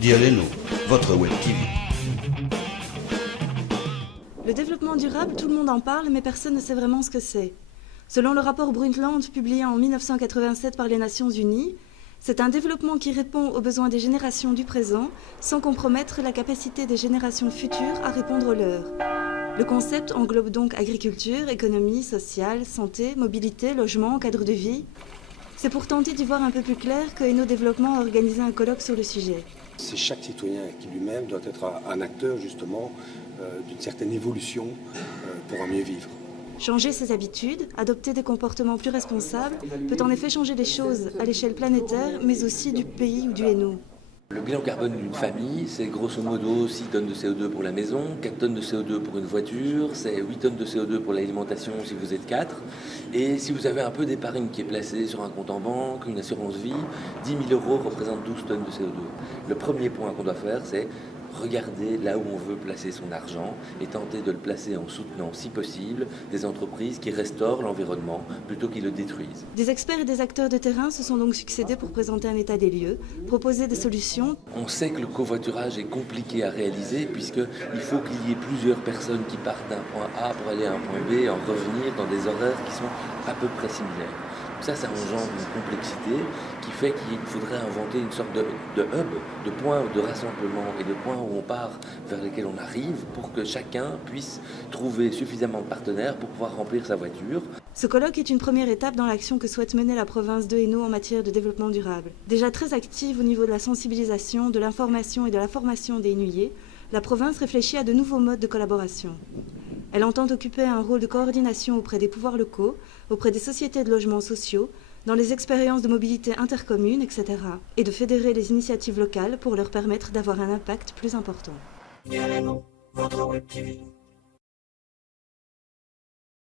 Dialeno, votre Web TV. Le développement durable, tout le monde en parle, mais personne ne sait vraiment ce que c'est. Selon le rapport Brundtland publié en 1987 par les Nations Unies, c'est un développement qui répond aux besoins des générations du présent sans compromettre la capacité des générations futures à répondre aux leurs. Le concept englobe donc agriculture, économie, sociale, santé, mobilité, logement, cadre de vie. C'est pour tenter d'y voir un peu plus clair que Eno Développement a organisé un colloque sur le sujet. C'est chaque citoyen qui lui-même doit être un acteur justement d'une certaine évolution pour en mieux vivre. Changer ses habitudes, adopter des comportements plus responsables, peut en effet changer les choses à l'échelle planétaire, mais aussi du pays ou du Hainaut. Le bilan carbone d'une famille, c'est grosso modo 6 tonnes de CO2 pour la maison, 4 tonnes de CO2 pour une voiture, c'est 8 tonnes de CO2 pour l'alimentation si vous êtes 4. Et si vous avez un peu d'épargne qui est placée sur un compte en banque, une assurance vie, 10 000 € représentent 12 tonnes de CO2. Le premier point qu'on doit faire, c'est regarder là où on veut placer son argent et tenter de le placer en soutenant, si possible, des entreprises qui restaurent l'environnement plutôt qu'ils le détruisent. Des experts et des acteurs de terrain se sont donc succédés pour présenter un état des lieux, proposer des solutions. On sait que le covoiturage est compliqué à réaliser puisqu'il faut qu'il y ait plusieurs personnes qui partent d'un point A pour aller à un point B et en revenir dans des horaires qui sont à peu près similaires. Ça engendre une complexité qui fait qu'il faudrait inventer une sorte de hub, de points de rassemblement et de points où on part vers lesquels on arrive pour que chacun puisse trouver suffisamment de partenaires pour pouvoir remplir sa voiture. Ce colloque est une première étape dans l'action que souhaite mener la province de Hainaut en matière de développement durable. Déjà très active au niveau de la sensibilisation, de l'information et de la formation des Hainautiers, la province réfléchit à de nouveaux modes de collaboration. Elle entend occuper un rôle de coordination auprès des pouvoirs locaux, auprès des sociétés de logements sociaux, dans les expériences de mobilité intercommune, etc. et de fédérer les initiatives locales pour leur permettre d'avoir un impact plus important. Dialeno, votre Web TV.